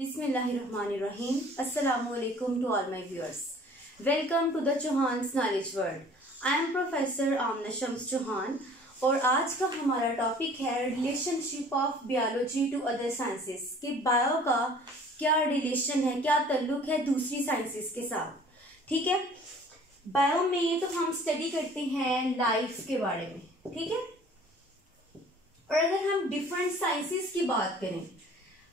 Bismillahirrahmanirrahim. Assalamualaikum to all my viewers. Welcome to the Chauhan's Knowledge World. I am Professor Amna Shams Chauhan और आज का हमारा topic है relationship of biology to other sciences कि bio का क्या relation है, क्या ताल्लुक है दूसरी साइंसेस के साथ. ठीक है, बायो में तो हम स्टडी करते हैं लाइफ के बारे में. ठीक है, और अगर हम डिफरेंट साइंसेस की बात करें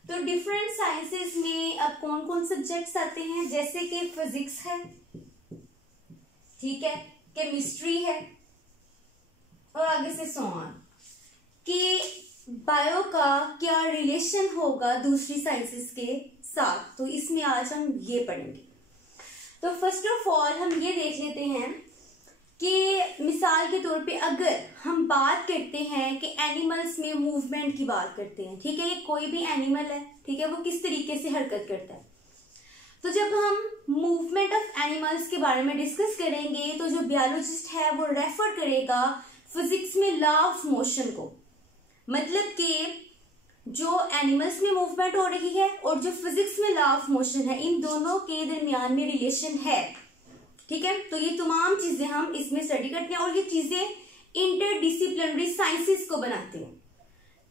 तो डिफरेंट साइंसेस में अब कौन कौन सब्जेक्ट्स आते हैं, जैसे कि फिजिक्स है, ठीक है, केमिस्ट्री है और आगे से सो ऑन. कि बायो का क्या रिलेशन होगा दूसरी साइंसेस के साथ, तो इसमें आज हम ये पढ़ेंगे. तो फर्स्ट ऑफ ऑल हम ये देख लेते हैं कि मिसाल के तौर पे अगर हम बात करते हैं कि एनिमल्स में मूवमेंट की बात करते हैं, ठीक है, ये कोई भी एनिमल है, ठीक है, वो किस तरीके से हरकत करता है. तो जब हम मूवमेंट ऑफ एनिमल्स के बारे में डिस्कस करेंगे तो जो बायोलॉजिस्ट है वो रेफर करेगा फिजिक्स में लॉ ऑफ मोशन को. मतलब कि जो एनिमल्स में मूवमेंट हो रही है और जो फिजिक्स में लॉ ऑफ मोशन है, इन दोनों के दरमियान में रिलेशन है. ठीक है, तो ये तमाम चीजें हम इसमें स्टडी करते हैं और ये चीजें इंटरडिसिप्लिनरी साइंसेस को बनाते हैं.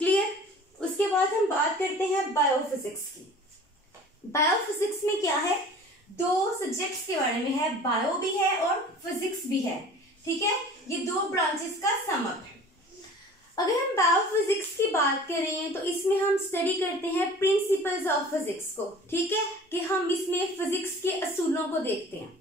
क्लियर. उसके बाद हम बात करते हैं बायोफिजिक्स की. बायोफिजिक्स में क्या है, दो सब्जेक्ट्स के बारे में है, बायो भी है और फिजिक्स भी है. ठीक है, ये दो ब्रांचेस का समअप है. अगर हम बायोफिजिक्स की बात करें तो इसमें हम स्टडी करते हैं प्रिंसिपल्स ऑफ फिजिक्स को. ठीक है, कि हम इसमें फिजिक्स के असूलों को देखते हैं.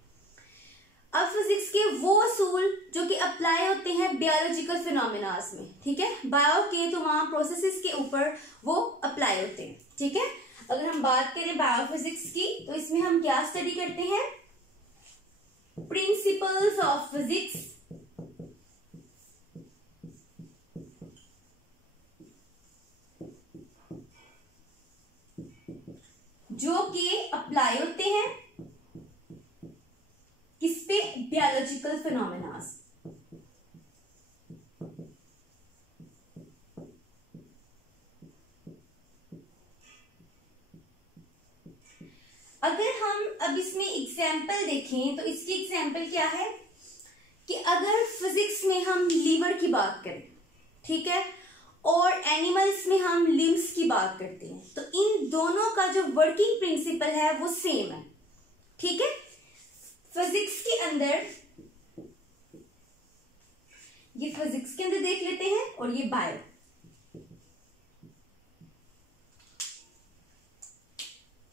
अब फिजिक्स के वो असूल जो कि अप्लाई होते हैं बायोलॉजिकल फिनोमेनास में, ठीक है, बायो के तमाम प्रोसेसेस के ऊपर वो अप्लाई होते हैं. ठीक है, अगर हम बात करें बायोफिजिक्स की तो इसमें हम क्या स्टडी करते हैं, प्रिंसिपल्स ऑफ फिजिक्स, जो कि अप्लाई होते हैं किस पे, बायोलॉजिकल फिनोमेनास. अगर हम अब इसमें एग्जाम्पल देखें तो इसकी एग्जाम्पल क्या है कि अगर फिजिक्स में हम लीवर की बात करें, ठीक है, और एनिमल्स में हम लिम्स की बात करते हैं, तो इन दोनों का जो वर्किंग प्रिंसिपल है वो सेम है. ठीक है, फिजिक्स के अंदर, ये फिजिक्स के अंदर देख लेते हैं और ये बायो.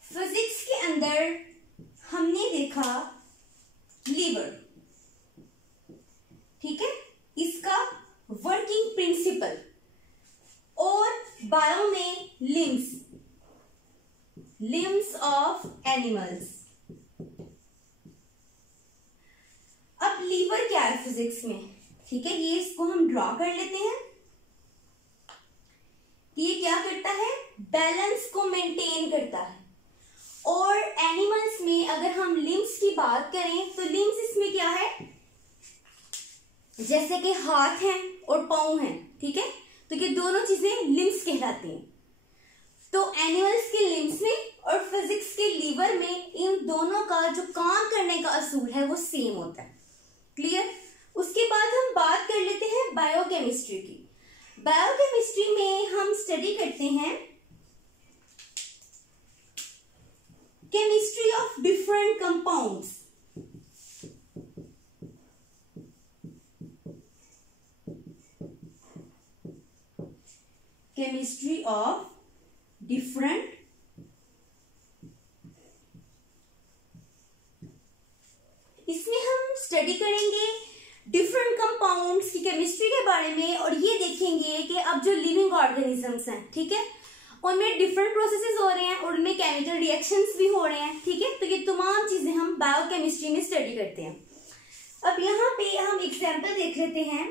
फिजिक्स के अंदर हमने देखा लीवर, ठीक है, इसका वर्किंग प्रिंसिपल, और बायो में लिम्स ऑफ एनिमल्स. अब लीवर क्या है फिजिक्स में, ठीक है, ये इसको हम ड्रॉ कर लेते हैं. ये क्या करता है, बैलेंस को मेंटेन करता है. और एनिमल्स में अगर हम लिम्स की बात करें तो लिम्स इसमें क्या है, जैसे कि हाथ हैं और पाँव हैं, ठीक है, तो ये दोनों चीजें लिम्स कहलाती हैं. तो एनिमल्स के लिम्स में और फिजिक्स के लीवर में इन दोनों का जो काम करने का असूल है वो सेम होता है. क्लियर. उसके बाद हम बात कर लेते हैं बायोकेमिस्ट्री की. बायोकेमिस्ट्री में हम स्टडी करते हैं chemistry of different compounds. Chemistry of different इसमें हम स्टडी करेंगे डिफरेंट कंपाउंड्स की केमिस्ट्री के बारे में और ये देखेंगे कि अब जो लिविंग ऑर्गेनिजम्स हैं, ठीक है, उनमें डिफरेंट प्रोसेसेस हो रहे हैं और उनमें केमिकल रिएक्शंस भी हो रहे हैं. ठीक है, तो ये तमाम चीजें हम बायोकेमिस्ट्री में स्टडी करते हैं. अब यहाँ पे हम एग्जांपल देख लेते हैं,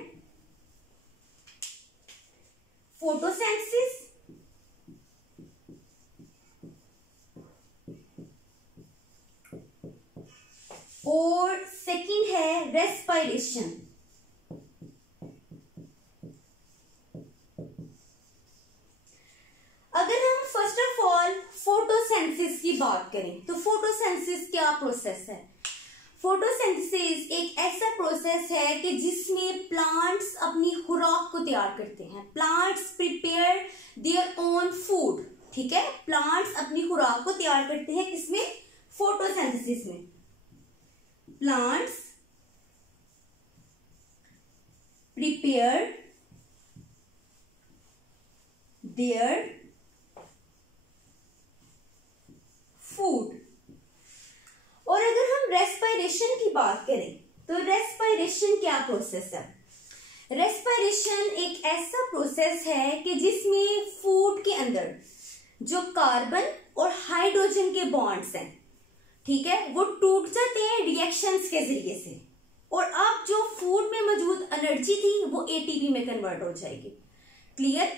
फोटोसिंथेसिस, और सेकंड है रेस्पिरेशन. बात करें तो फोटोसिंथेसिस क्या प्रोसेस है? फोटोसिंथेसिस एक ऐसा प्रोसेस है कि जिसमें प्लांट्स अपनी खुराक को तैयार करते हैं। Plants prepare their own food, ठीक है। प्लांट्स अपनी खुराक को तैयार करते हैं किसमें? फोटोसिंथेसिस में। Plants prepare their food. और अगर हम रेस्पिरेशन की बात करें तो रेस्पिरेशन क्या प्रोसेस है? रेस्पिरेशन एक ऐसा प्रोसेस है कि जिसमें फूड के अंदर जो कार्बन और हाइड्रोजन के बॉन्ड्स हैं, ठीक है, वो टूट जाते हैं रिएक्शंस के जरिए से, और अब जो फूड में मौजूद एनर्जी थी वो एटीपी में कन्वर्ट हो जाएगी। क्लियर?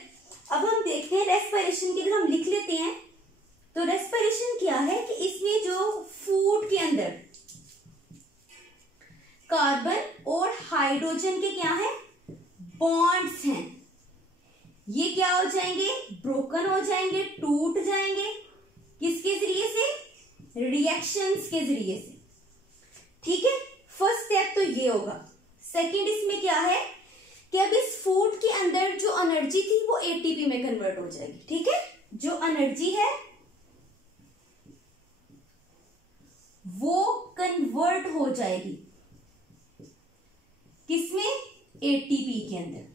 अब हम देखते हैं रेस्पिरेशन की, अगर हम लिख लेते हैं तो रेस्पिरेशन क्या है कि इसमें जो फूड के अंदर कार्बन और हाइड्रोजन के क्या है? बॉन्ड्स हैं, ये क्या हो जाएंगे? ब्रोकन हो जाएंगे, टूट जाएंगे। किसके जरिए से? रिएक्शंस के जरिए से, ठीक है। फर्स्ट स्टेप तो ये होगा। सेकंड इसमें क्या है कि अब इस फूड के अंदर जो एनर्जी थी वो एटीपी में कन्वर्ट हो जाएगी, ठीक है। जो एनर्जी है वो कन्वर्ट हो जाएगी किसमें? एटीपी के अंदर,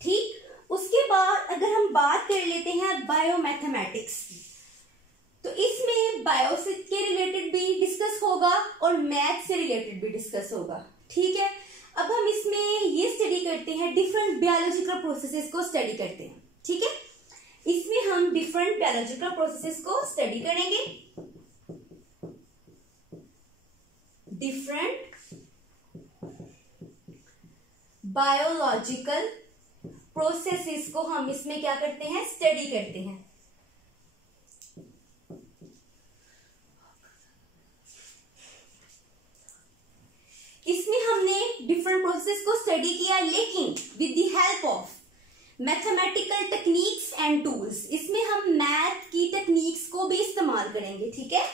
ठीक। उसके बाद अगर हम बात कर लेते हैं बायोमैथमेटिक्स की, तो इसमें बायो से के रिलेटेड भी डिस्कस होगा और मैथ से रिलेटेड भी डिस्कस होगा, ठीक है। अब हम इसमें ये स्टडी करते हैं, डिफरेंट बायोलॉजिकल प्रोसेसेस को स्टडी करते हैं, ठीक है। इसमें हम डिफरेंट बायोलॉजिकल प्रोसेसेस को स्टडी करेंगे। डिफरेंट बायोलॉजिकल प्रोसेसेस को हम इसमें क्या करते हैं? स्टडी करते हैं। इसमें हमने डिफरेंट प्रोसेस को स्टडी किया, लेकिन with the help of mathematical techniques and tools. इसमें हम मैथ की टेक्निक्स को भी इस्तेमाल करेंगे, ठीक है।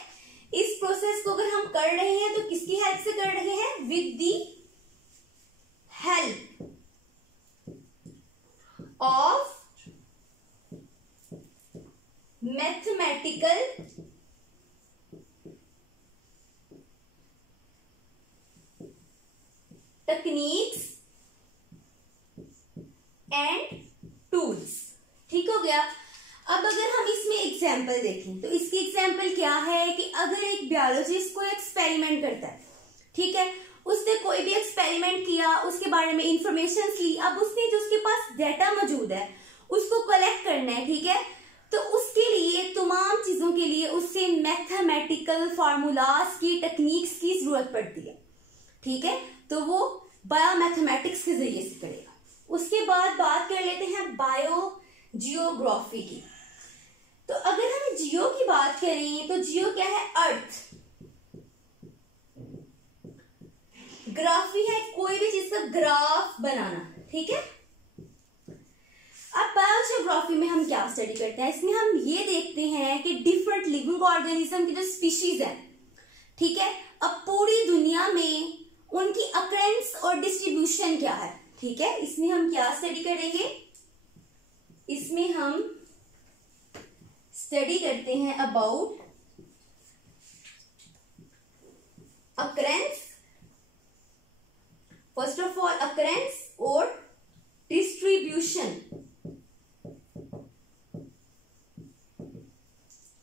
इस प्रोसेस को अगर हम कर रहे हैं तो किसकी हेल्प से कर रहे हैं? With the help of mathematical techniques and tools, ठीक हो गया। अब अगर हम इसमें एग्जाम्पल देखें तो इसकी एग्जाम्पल क्या है कि अगर एक बायोलॉजिस्ट कोई एक्सपेरिमेंट करता है, ठीक है, उसने कोई भी एक्सपेरिमेंट किया, उसके बारे में इंफॉर्मेशन ली, अब उसने जो उसके पास डेटा मौजूद है उसको कलेक्ट करना है, ठीक है। तो उसके लिए तमाम चीजों के लिए उससे मैथमेटिकल फार्मूलाज की, टेक्निक्स की जरूरत पड़ती है, ठीक है। तो वो बायोमैथमेटिक्स के जरिए से करेगा। उसके बाद बात कर लेते हैं बायो जियोग्राफी की। तो अगर हम जियो की बात करें तो जियो क्या है? अर्थ। ग्राफी है कोई भी चीज का ग्राफ बनाना, ठीक है। अब बायोजियोग्राफी में हम क्या स्टडी करते हैं? इसमें हम ये देखते हैं कि डिफरेंट लिविंग ऑर्गेनिज्म की जो स्पीशीज है, ठीक है, अब पूरी दुनिया में उनकी अकरेंस और डिस्ट्रीब्यूशन क्या है, ठीक है। इसमें हम क्या स्टडी करेंगे? इसमें हम स्टडी करते हैं about occurrence, first of all occurrence और डिस्ट्रीब्यूशन,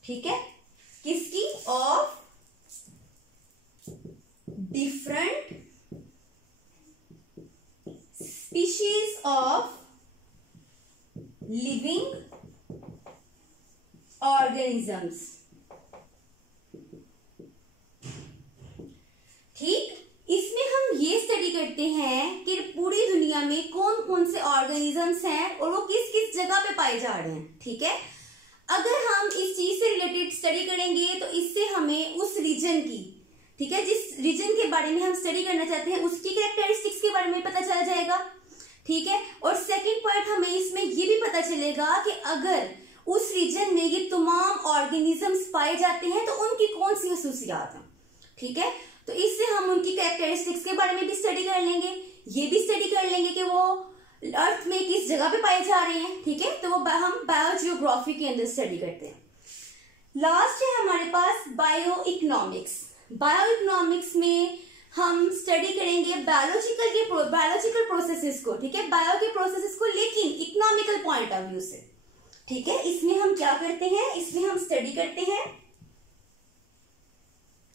ठीक है, किसकी? Of different species of living organisms, ठीक। इसमें हम ये स्टडी करते हैं कि पूरी दुनिया में कौन कौन से ऑर्गेनिजम्स हैं और वो किस किस जगह पे पाए जा रहे हैं, ठीक है। अगर हम इस चीज से रिलेटेड स्टडी करेंगे तो इससे हमें उस रीजन की, ठीक है, जिस रीजन के बारे में हम स्टडी करना चाहते हैं उसकी कैरेक्टरिस्टिक्स के बारे में पता चल जाएगा, ठीक है। और सेकंड पॉइंट हमें इसमें ये भी पता चलेगा कि अगर उस रीजन में ये तमाम ऑर्गेनिजम्स पाए जाते हैं, तो उनकी कौन सी खसूसियात हैं। ठीक है, तो इससे हम उनकी कैरेक्टरिस्टिक्स के बारे में भी स्टडी कर लेंगे, ये भी स्टडी कर लेंगे कि वो अर्थ में किस जगह पे पाए जा रहे हैं। ठीक है, तो वो हम बायोजियोग्राफी के अंदर स्टडी करते हैं। लास्ट है हमारे पास बायोइकोनॉमिक्स। बायोइकोनॉमिक्स में हम स्टडी करेंगे बायोलॉजिकल प्रोसेसेस को। ठीक है, बायो के प्रोसेसेस को, लेकिन इकोनॉमिकल पॉइंट ऑफ व्यू से। ठीक है, इसमें हम क्या करते हैं, इसमें हम स्टडी करते हैं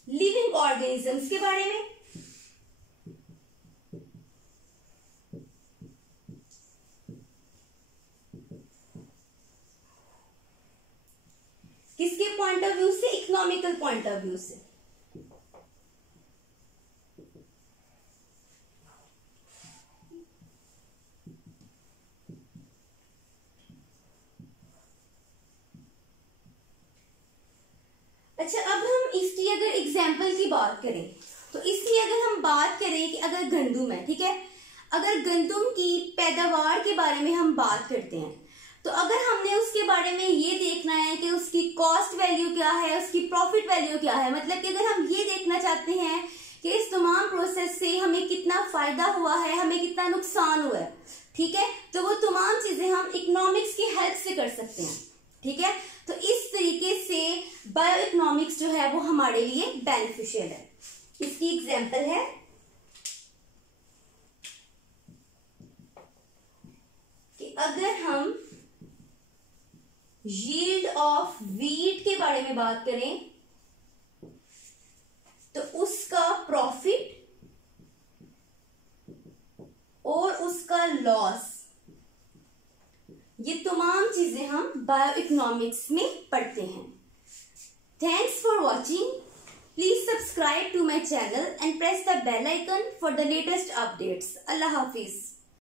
लिविंग ऑर्गेनिजम्स के बारे में। किसके पॉइंट ऑफ व्यू से, इकोनॉमिकल पॉइंट ऑफ व्यू से। अच्छा, अब हम इसकी अगर एग्जाम्पल की बात करें, तो इसकी अगर हम बात करें कि अगर गंदुम है, ठीक है, अगर गंदुम की पैदावार के बारे में हम बात करते हैं, तो अगर हमने उसके बारे में ये देखना है कि उसकी कॉस्ट वैल्यू क्या है, उसकी प्रॉफिट वैल्यू क्या है, मतलब कि अगर हम ये देखना चाहते हैं कि इस तमाम प्रोसेस से हमें कितना फायदा हुआ है, हमें कितना नुकसान हुआ है, ठीक है, तो वो तमाम चीजें हम इकोनॉमिक्स की हेल्प से कर सकते हैं। ठीक है, तो इस तरीके से बायोइकोनॉमिक्स जो है वो हमारे लिए बेनिफिशियल है। इसकी एग्जांपल है कि अगर हम यील्ड ऑफ वीट के बारे में बात करें, तो उसका प्रॉफिट और उसका लॉस, ये तमाम चीजें हम बायोइकोनॉमिक्स में पढ़ते हैं। Thanks for watching. Please subscribe to my channel and press the bell icon for the latest updates. अल्लाह हाफिज।